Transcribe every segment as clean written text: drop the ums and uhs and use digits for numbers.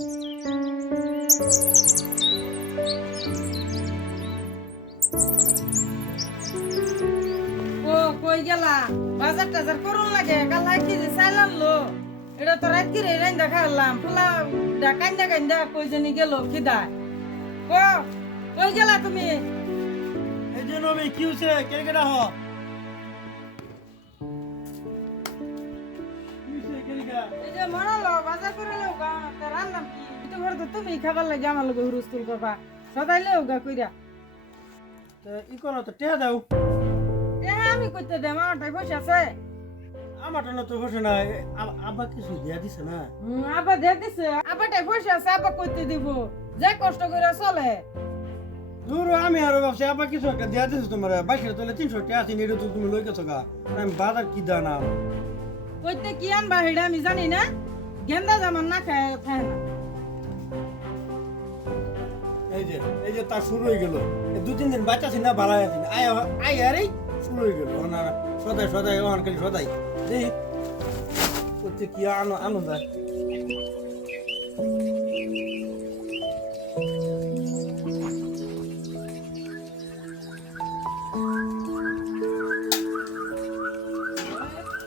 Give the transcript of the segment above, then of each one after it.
ও কই গেলা? বাজার টাজার করুন লাগে, কালা কি যে চাইলাম লো। এটা তো রাত কি রে রাইন্দা খাইলাম, ফুলা কান্দা কান্দা কই জানি গেল খিদায়। ও কই গেলা তুমি? এই যে নবী কি হচ্ছে কে কেডা হ এই যে মরালো বাজার করে লো গা, তা রান্নাম কি? এটা করে তো তুমি খাবার লাগে আমার লগে হুরুস্তুল করবা। সদাই লেও গা কইরা। ই করো তো টেহা দাও এ আমি কইতে দে, আমার টাই পয়সা আছে। আমার তো তো বসে না আব্বা কিছু দিয়া দিছে না আব্বা দিয়ে দিছে, আব্বা টাই পয়সা আছে, আব্বা কইতে দিব। যে কষ্ট করে চলে। দূর আমি আরো ভাবছি আব্বা কিছু একটা দিয়া দিছে তোমার বাইশের তোলে 300 টাকা আছে নিয়ে তো তুমি লই গেছো গা আমি বাজার কি দানা কইতে কি আনবা হেডা আমি জানি না। গেন্দা জামান না খায় খায় না। এই যে তার শুরু হয়ে গেল 2-3 দিন বাচ্চা ছিল না ভালো আছে আই আরে শুরু হয়ে গেল ওনার সদাই সদাই ওখান খালি সদাই এই করতে কি আনন্দ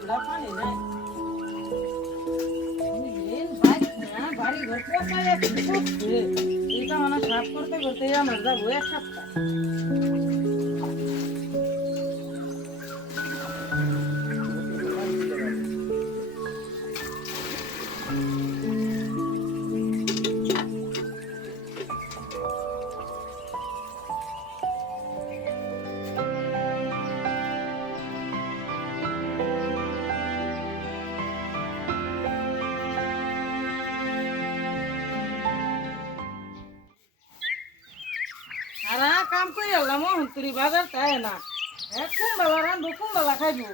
লাফানি নাই। এই বাইক না বাড়ি ঘর পোছায় করছে। এটা মানে সাফ করতে করতে আমার যাবো এক সপ্তাহ। আর কাম করে এলাম তুই বাজার তাই না। কুম্বালা রানবো কুম্বালা খাইবো।